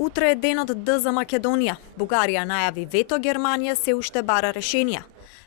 Утре е денот Д за Македонија. Бугарија најави вето, Германија се уште бара решенија.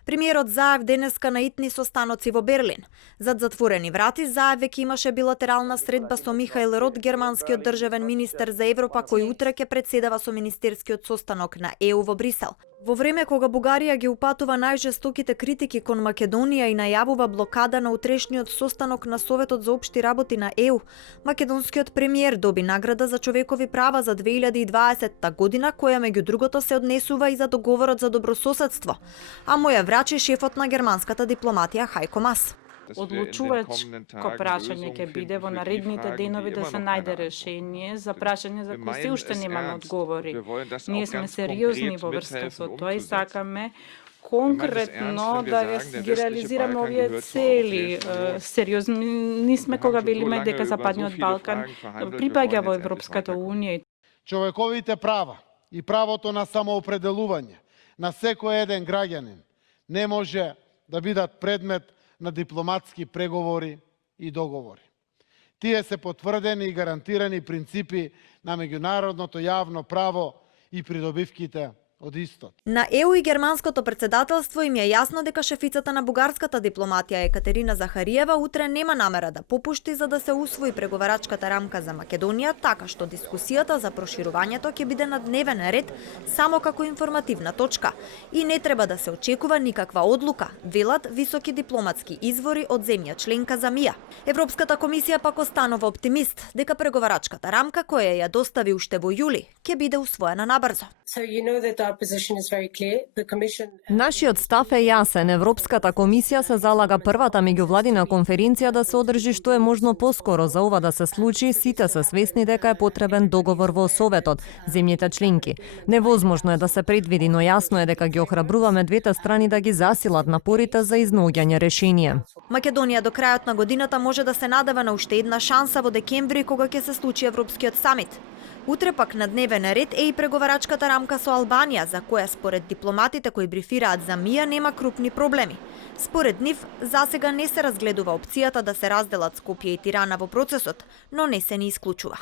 Премиерот Заев денеска на итни состаноци во Берлин. Зад затворени врати Заев веќе имаше билатерална средба со Михаил Рот, германскиот државен министер за Европа, кој утре ќе претседава со министерскиот состанок на ЕУ во Брисел. Во време кога Бугарија ги упатува најжестоките критики кон Македонија и најавува блокада на утрешниот состанок на Советот за општи работи на ЕУ, македонскиот премиер доби награда за човекови права за 2020 година, која меѓу другото се однесува и за договорот за добрососедство, а му ја врачи шефот на германската дипломатија Хајко Мас. Одлучувачко прашање ќе биде во наредните денови да се најде решение за прашање за кои се уште немаме одговори. Ние сме сериозни во врска со тоа и сакаме конкретно да ги реализираме овие цели. Сериозни сме кога велиме дека Западниот Балкан припаѓа во Европската Унија. Човековите права и правото на самоопределување на секој еден граѓанин не може да бидат предмет на дипломатски преговори и договори. Тие се потврдени и гарантирани принципи на меѓународното јавно право и придобивките од истот. На ЕУ и германското претседателство им е јасно дека шефицата на бугарската дипломатија Екатерина Захариева утре нема намера да попушти за да се усвои преговарачката рамка за Македонија, така што дискусијата за проширувањето ќе биде на дневен ред само како информативна точка и не треба да се очекува никаква одлука, велат високи дипломатски извори од земја членка за МИА. Европската комисија пак останува оптимист дека преговарачката рамка која ја достави уште во јули ќе биде усвоена набрзо. Нашиот став е јасен. Европската комисија се залага првата меѓувладина конференција да се одржи што е можно поскоро. За ова да се случи, сите се свесни дека е потребен договор во Советот, земјите членки. Невозможно е да се предвиди, но јасно е дека ги охрабруваме двете страни да ги засилат напорите за изнаоѓање решение. Македонија до крајот на годината може да се надева на уште една шанса во декември кога ќе се случи Европскиот самит. Утре пак на дневен ред е и преговарачката рамка со Албанија, за која според дипломатите кои брифираат за МИА нема крупни проблеми. Според нив, засега не се разгледува опцијата да се разделат Скопје и Тирана во процесот, но не се ни исклучува.